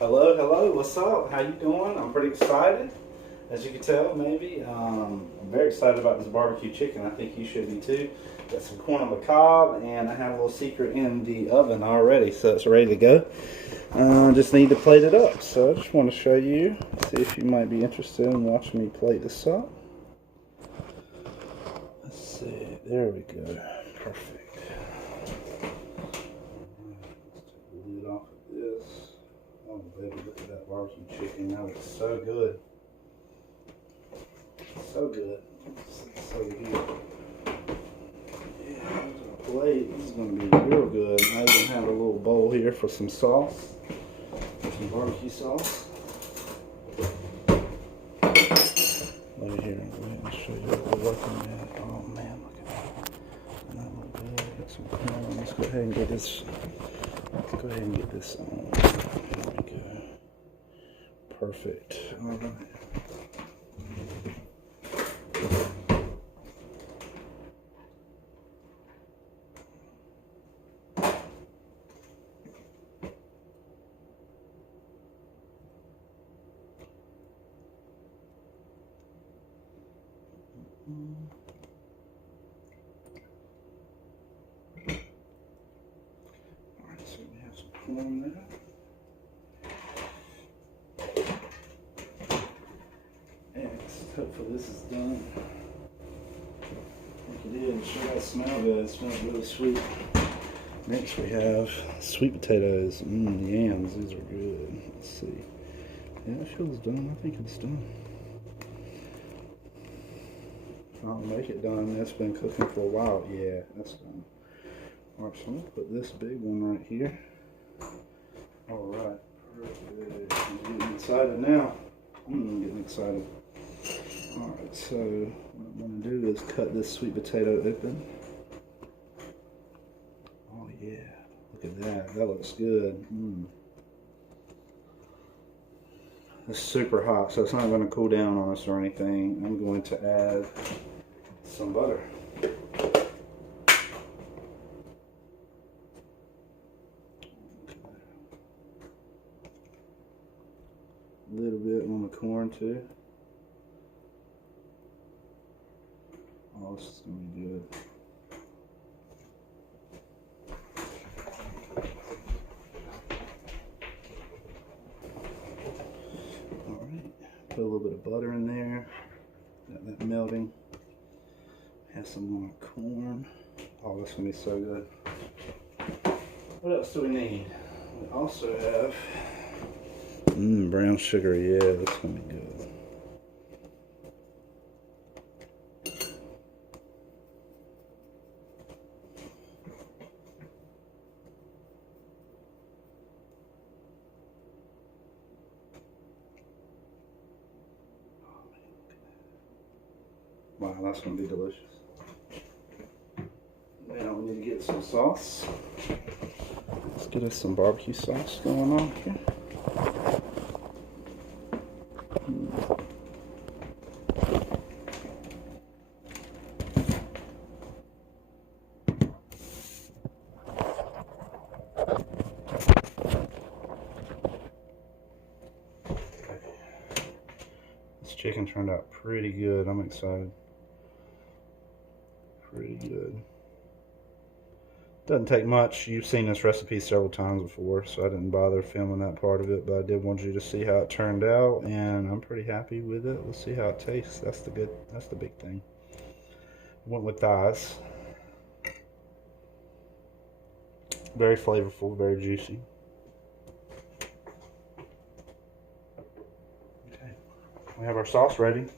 Hello, hello, what's up? How you doing? I'm pretty excited. As you can tell, maybe. I'm very excited about this barbecue chicken. I think you should be too. Got some corn on the cob, and I have a little secret in the oven already, so it's ready to go. Just need to plate it up. So I just want to show you, see if you might be interested in watching me plate this up. Let's see, there we go. Perfect. Let's take the lid off of this. Oh baby, look at that barbecue chicken. That looks so good. So good. So good. Yeah, here's our plate. This is going to be real good. I even have a little bowl here for some sauce. Some barbecue sauce. Right here. Go ahead and show you what we're looking at. Oh man, look at that. Doesn't that look good? Got some corn. Let's go ahead and get this. Let's go ahead and get this on. There we go. Perfect. All right. Alright, so we have some corn there. And hopefully this is done. Like it is. Sure does smell good. It smells really sweet. Next we have sweet potatoes. Yams. These are good. Let's see. Yeah, it feels done. I think it's done. I'll make it done. That's been cooking for a while. Yeah, that's done. Alright, so I'm going to put this big one right here. Alright, perfect. I'm getting excited now. I'm getting excited. Alright, so what I'm going to do is cut this sweet potato open. Oh yeah, look at that. That looks good. It's super hot, so it's not going to cool down on us or anything. I'm going to add some butter. A little bit on the corn too. Oh, this is going to be good. Alright, put a little bit of butter in there. Got that melting. Have some more corn. Oh, this is going to be so good. What else do we need? We also have brown sugar. Yeah, that's going to be good. Wow, that's going to be delicious. Now we need to get some sauce. Let's get us some barbecue sauce going on here. This chicken turned out pretty good. I'm excited. Pretty good. Doesn't take much. You've seen this recipe several times before, so I didn't bother filming that part of it, but I did want you to see how it turned out, and I'm pretty happy with it. Let's see how it tastes. That's the big thing. Went with thighs. Very flavorful, very juicy. Okay, we have our sauce ready.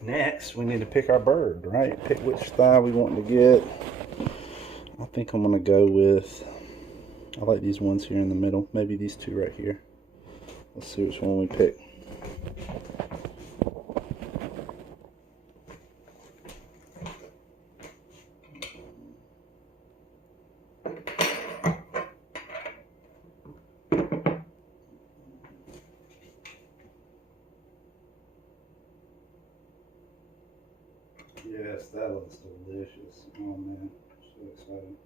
Next, we need to pick our bird, right? Pick which thigh we want to get. I think I'm going to go with, I like these ones here in the middle. Maybe these two right here. Let's see which one we pick. Yes, that looks delicious. Oh man, so excited.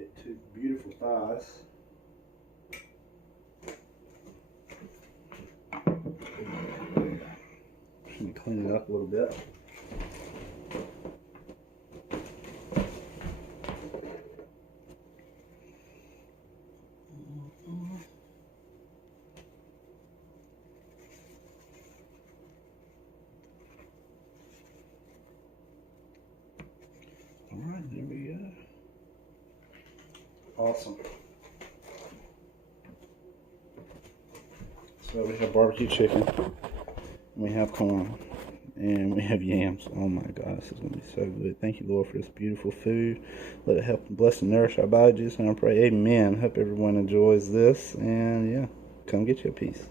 Pick two beautiful thighs. Let me clean it up a little bit. Alright, there we go. Awesome. So we have barbecue chicken, we have corn, and we have yams. Oh my God, this is going to be so good. Thank you, Lord, for this beautiful food. Let it help and bless and nourish our bodies. And I pray, amen. Hope everyone enjoys this. And yeah, come get you a piece.